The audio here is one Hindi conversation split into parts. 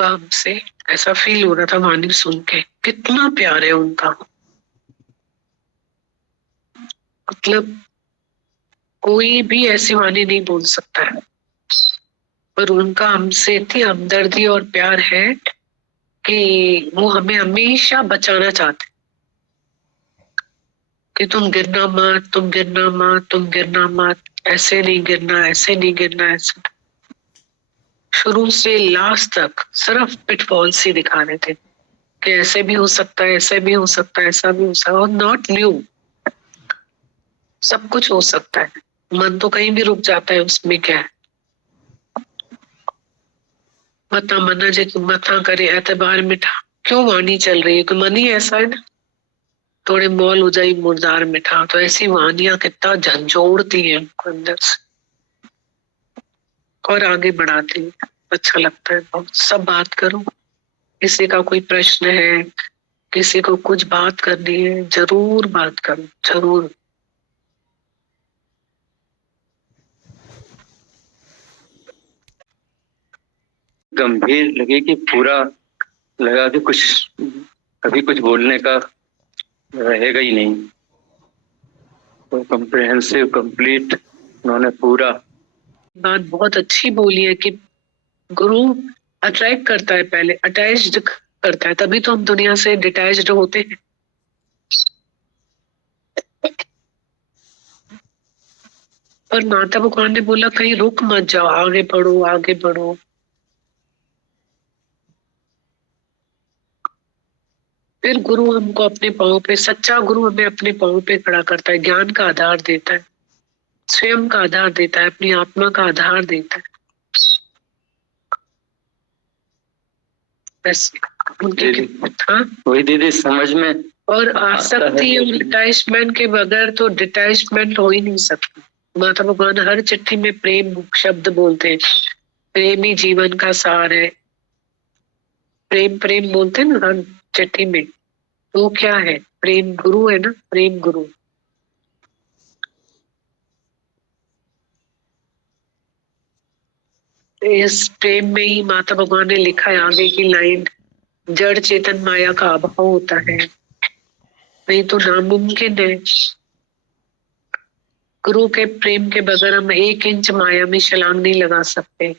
का हमसे, ऐसा फील हो रहा था वाणी सुन के। कितना प्यार है उनका, मतलब कोई भी ऐसी वाणी नहीं बोल सकता है, पर उनका हमसे इतनी हमदर्दी और प्यार है कि वो हमें हमेशा बचाना चाहते कि तुम गिरना मत, तुम गिरना मत, तुम गिरना मत, ऐसे नहीं गिरना, ऐसे नहीं गिरना, ऐसे। शुरू से लास्ट तक सिर्फ पिटफॉल्स ही दिखा रहे थे कि ऐसे भी हो सकता है, ऐसे भी हो सकता है, ऐसा भी हो सकता है, और नॉट न्यू, सब कुछ हो सकता है। मन तो कहीं भी रुक जाता है, उसमें क्या है। मता मना जे मथा करे एतबार मिठा, क्यों वाणी चल रही है कि मन ही ऐसा है ना, थोड़े मौल हो जाए मुर्दार मिठा। तो ऐसी वाणियां कितना झंझोड़ती हैं अंदर से और आगे बढ़ाती हैं। अच्छा लगता है बहुत। सब बात करो, किसी का कोई प्रश्न है, किसी को कुछ बात करनी है, जरूर बात करो, जरूर। गंभीर लगे कि पूरा लगा कि कुछ कभी कुछ बोलने का रहेगा ही नहीं। तो कम्प्रिहेंसिव, कंप्लीट उन्होंने पूरा बात बहुत अच्छी बोली है कि गुरु अट्रैक्ट करता है, पहले अटैच्ड करता है, तभी तो हम दुनिया से डिटैच्ड होते हैं। पर माता भगवान ने बोला कहीं रुक मत जाओ, आगे बढ़ो, आगे बढ़ो। फिर गुरु हमको अपने पाँव पे, सच्चा गुरु हमें अपने पाँव पे खड़ा करता है, ज्ञान का आधार देता है, स्वयं का आधार देता है, अपनी आत्मा का आधार देता है। बस उनके हाँ वही दीदी समझ में। और आसक्ति और अटैचमेंट के बगैर तो डिटैचमेंट हो ही नहीं सकता। माता भगवान हर चिट्ठी में प्रेम शब्द बोलते हैं, प्रेम ही जीवन का सार है। प्रेम प्रेम बोलते हैं ना हर चिट्ठी में, तो क्या है? प्रेम गुरु है ना, प्रेम गुरु। इस प्रेम में ही माता भगवान ने लिखा है आगे की लाइन, जड़ चेतन माया का अभाव होता है, नहीं तो नामुमकिन है। गुरु के प्रेम के बगैर हम 1 इंच माया में छलांग नहीं लगा सकते।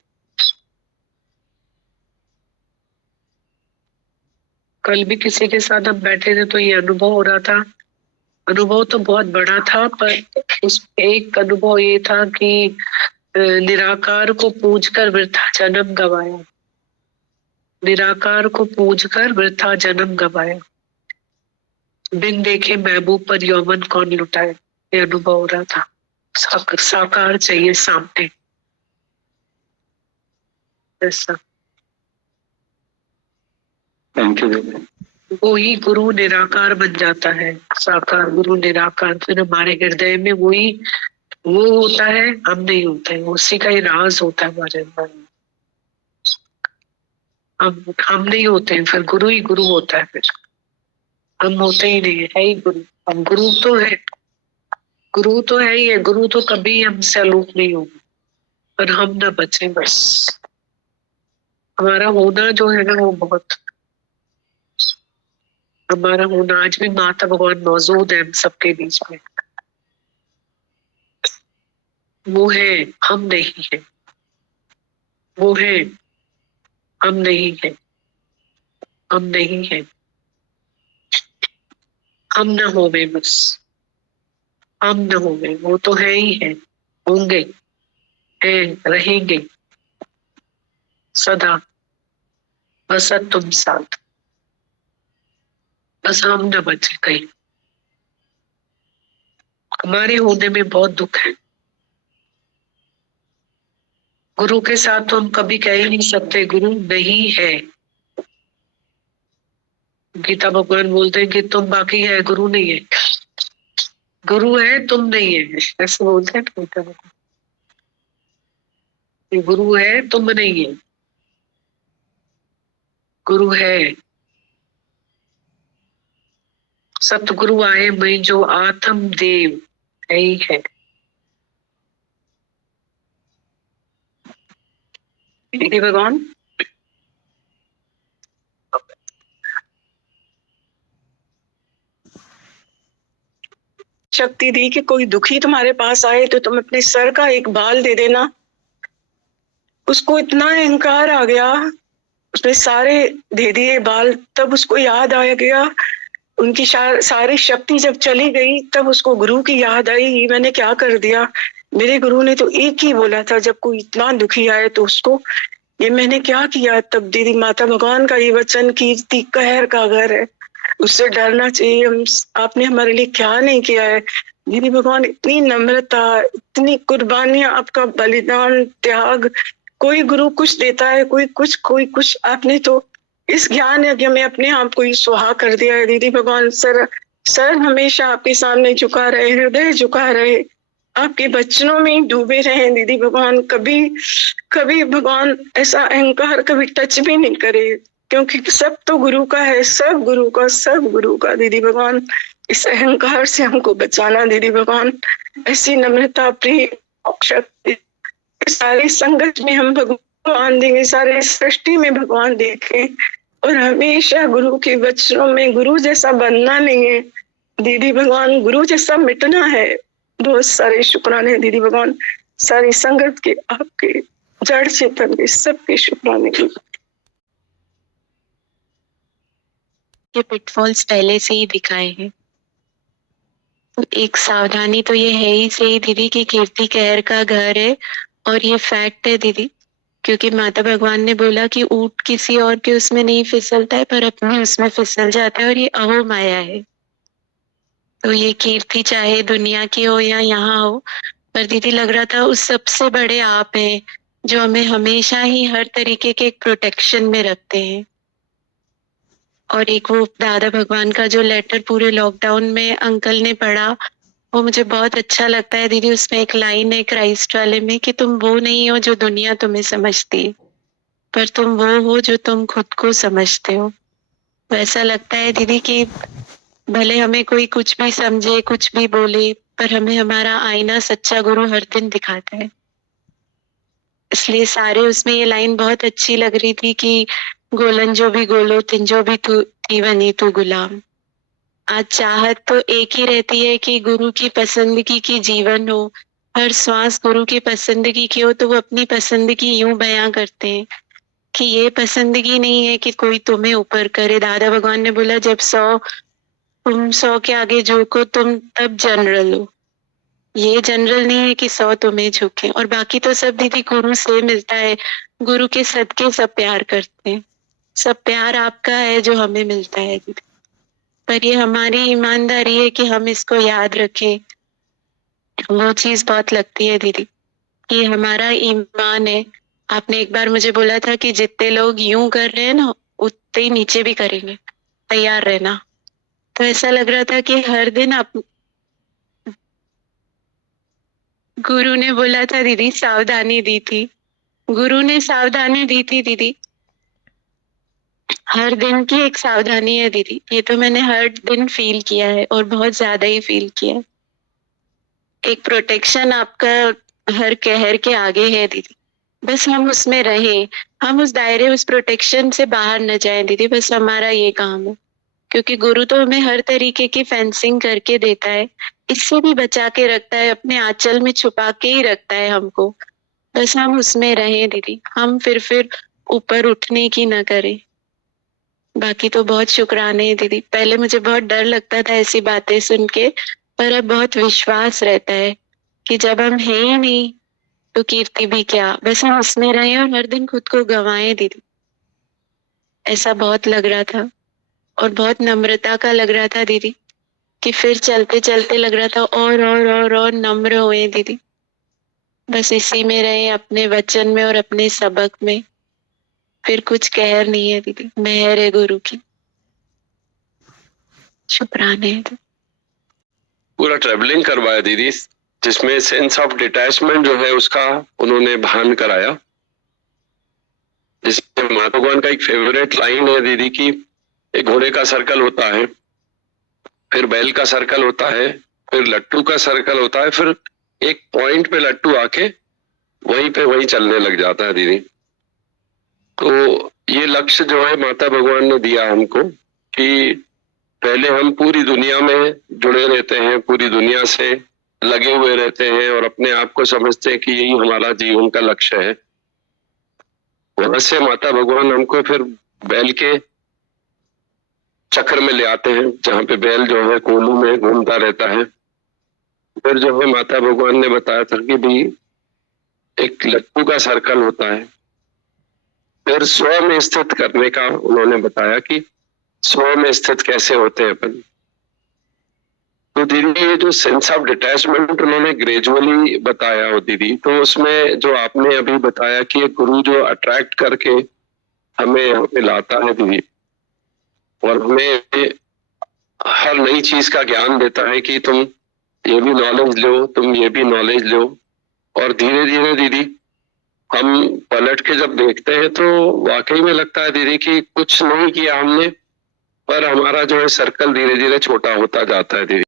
कल भी किसी के साथ हम बैठे थे तो ये अनुभव हो रहा था। अनुभव तो बहुत बड़ा था, पर उस एक अनुभव ये था कि निराकार को पूजकर वृथा जन्म गवाया, निराकार को पूजकर वृथा जन्म गवाया, बिन देखे महबूब पर यौवन कौन लुटाए। ये अनुभव हो रहा था। साकार चाहिए सामने, ऐसा। Thank you. वो ही गुरु निराकार बन जाता है, साकार गुरु निराकार। फिर हमारे हृदय में वही वो होता है, हम नहीं होते हैं, उसी का ही राज होता है हमारे अंदर। हम नहीं होते हैं, फिर गुरु ही गुरु होता है। फिर हम होते ही नहीं है ही गुरु। हम गुरु तो है, गुरु तो है ही है, गुरु तो कभी हमसे अलूप नहीं होगा, पर हम ना बचे बस। हमारा होना जो है ना वो बहुत, हमारा होना आज भी माता भगवान मौजूद है हम सबके बीच में। वो है, हम नहीं है। वो है, हम नहीं है। हम नहीं है, हम न होवे बस। हम न होवे, वो तो है ही है, होंगे, हैं, रहेंगे सदा, बस तुम साथ। बस हम न बचे कहीं। हमारे होने में बहुत दुख है। गुरु के साथ तो हम कभी कह ही नहीं सकते गुरु नहीं है। गीता भगवान बोलते हैं कि तुम बाकी है, गुरु नहीं है। गुरु है, तुम नहीं है, ऐसे बोलते हैं ना गीता भगवान। ये गुरु है, तुम नहीं है। गुरु है, सतगुरु आए मैं जो आत्म देव है ही है। हे भगवान, शक्ति दी कि कोई दुखी तुम्हारे पास आए तो तुम अपने सर का एक बाल दे देना। उसको इतना अहंकार आ गया, उसने सारे दे दिए बाल। तब उसको याद आया गया, उनकी सारी शक्ति जब चली गई तब उसको गुरु की याद आई, ये मैंने क्या कर दिया। मेरे गुरु ने तो एक ही बोला था, जब कोई इतना दुखी आए तो उसको, ये मैंने क्या किया। तब दीदी माता भगवान का ये वचन, कीर्ति कहर का घर है, उससे डरना चाहिए। आपने हमारे लिए क्या नहीं किया है दीदी भगवान। इतनी नम्रता, इतनी कुर्बानियां, आपका बलिदान, त्याग। कोई गुरु कुछ देता है, कोई कुछ। आपने तो इस ज्ञान यज्ञ में अपने आप को ही सुहा कर दिया है दीदी भगवान। सर हमेशा आपके सामने झुका रहे, हृदय झुका रहे, आपके बच्चनों में डूबे रहे दीदी भगवान। कभी भगवान ऐसा अहंकार कभी टच भी नहीं करे, क्योंकि सब तो गुरु का है, सब गुरु का दीदी भगवान। इस अहंकार से हमको बचाना दीदी भगवान। ऐसी नम्रता, प्रेम, शक्ति, सारी संगत में हम भगवान देंगे, सारे सृष्टि में भगवान देखें, और हमेशा गुरु के वचनों में गुरु जैसा बनना नहीं है दीदी भगवान, गुरु जैसा मिटना है। बहुत सारे शुक्राने दीदी भगवान, सारी संगत के, आपके जड़ चेतन के, सबके शुक्राने। ये पिटफॉल्स पहले से ही दिखाए हैं, तो एक सावधानी तो ये है ही सही दीदी कि कीर्ति कहर का घर है, और ये फैक्ट है दीदी, क्योंकि माता भगवान ने बोला कि ऊंट किसी और के उसमें नहीं फिसलता है पर अपने उसमें फिसल जाता है, और ये अहो माया है। तो ये कीर्ति चाहे दुनिया की हो या यहाँ हो, पर दीदी लग रहा था उस सबसे बड़े आप हैं जो हमें हमेशा ही हर तरीके के एक प्रोटेक्शन में रखते हैं। और एक वो दादा भगवान का जो लेटर पूरे लॉकडाउन में अंकल ने पढ़ा, वो मुझे बहुत अच्छा लगता है दीदी। उसमें एक लाइन है क्राइस्ट वाले में कि तुम वो नहीं हो जो दुनिया तुम्हें समझती, पर तुम वो हो जो तुम खुद को समझते हो। तो ऐसा लगता है दीदी कि भले हमें कोई कुछ भी समझे, कुछ भी बोले, पर हमें हमारा आईना सच्चा गुरु हर दिन दिखाता है। इसलिए सारे उसमें ये लाइन बहुत अच्छी लग रही थी कि गोलन जो भी गोलो तिंजो भी तू थी बनी तू गुलाम। आज चाहत तो एक ही रहती है कि गुरु की पसंदगी की जीवन हो, हर श्वास गुरु की पसंदगी की हो। तो वो अपनी पसंदगी यूं बयां करते हैं कि ये पसंदगी नहीं है कि कोई तुम्हें ऊपर करे। दादा भगवान ने बोला जब तुम 100 के आगे झुको तुम तब जनरल हो। ये जनरल नहीं है कि 100 तुम्हें झुके, और बाकी तो सब दीदी गुरु से मिलता है। गुरु के सदके सब प्यार करते हैं, सब प्यार आपका है जो हमें मिलता है दीदी। पर ये हमारी ईमानदारी है कि हम इसको याद रखें। वो चीज बहुत लगती है दीदी कि हमारा ईमान है। आपने एक बार मुझे बोला था कि जितने लोग यूं कर रहे हैं ना उतने ही नीचे भी करेंगे, तैयार रहना। तो ऐसा लग रहा था कि हर दिन आप गुरु ने बोला था दीदी, सावधानी दी थी, गुरु ने सावधानी दी थी दीदी। हर दिन की एक सावधानी है दीदी, ये तो मैंने हर दिन फील किया है और बहुत ज्यादा ही फील किया है। एक प्रोटेक्शन आपका हर कहर के आगे है दीदी, बस हम उसमें रहें, हम उस दायरे, उस प्रोटेक्शन से बाहर न जाएं दीदी, बस हमारा ये काम है। क्योंकि गुरु तो हमें हर तरीके की फेंसिंग करके देता है, इससे भी बचा के रखता है, अपने आंचल में छुपा के ही रखता है हमको। बस हम उसमें रहें दीदी, हम फिर ऊपर उठने की ना करें। बाकी तो बहुत शुक्राने हैं दीदी। पहले मुझे बहुत डर लगता था ऐसी बातें सुन के, पर अब बहुत विश्वास रहता है कि जब हम हैं ही नहीं तो कीर्ति भी क्या, बस हम उसमें रहें और हर दिन खुद को गंवाएं दीदी। ऐसा बहुत लग रहा था और बहुत नम्रता का लग रहा था दीदी, कि फिर चलते चलते लग रहा था और नम्र हुए दीदी। बस इसी में रहे, अपने वचन में और अपने सबक में। फिर कुछ कहर नहीं है दीदी, मेहर है गुरु की। शुक्राने है दीदी। पूरा ट्रेवलिंग करवाया दीदी, जिसमें सेंस ऑफ डिटैचमेंट जो है उसका उन्होंने भान कराया। जिसमें माता भगवान का एक फेवरेट लाइन है दीदी की, एक घोड़े का सर्कल होता है, फिर बैल का सर्कल होता है, फिर लट्टू का सर्कल होता है, फिर एक पॉइंट पे लट्टू आके वहीं चलने लग जाता है दीदी। तो ये लक्ष्य जो है माता भगवान ने दिया हमको कि पहले हम पूरी दुनिया में जुड़े रहते हैं, पूरी दुनिया से लगे हुए रहते हैं और अपने आप को समझते हैं कि यही हमारा जीवन का लक्ष्य है। वहां से माता भगवान हमको फिर बैल के चक्र में ले आते हैं, जहाँ पे बैल जो है कोलू में घूमता रहता है। फिर जो है माता भगवान ने बताया था कि भाई एक लट्टू का सर्कल होता है। फिर स्व में स्थित करने का उन्होंने बताया कि स्व में स्थित कैसे होते हैं अपन। तो दीदी ये जो सेंस ऑफ डिटैचमेंट उन्होंने ग्रेजुअली बताया हो दीदी, तो उसमें जो आपने अभी बताया कि एक गुरु जो अट्रैक्ट करके हमें यहाँ पे लाता है दीदी, और हमें हर नई चीज का ज्ञान देता है कि तुम ये भी नॉलेज लो, तुम ये भी नॉलेज लो, और धीरे धीरे दीदी हम पलट के जब देखते हैं तो वाकई में लगता है दीदी कि कुछ नहीं किया हमने, पर हमारा जो है सर्कल धीरे धीरे छोटा होता जाता है दीदी।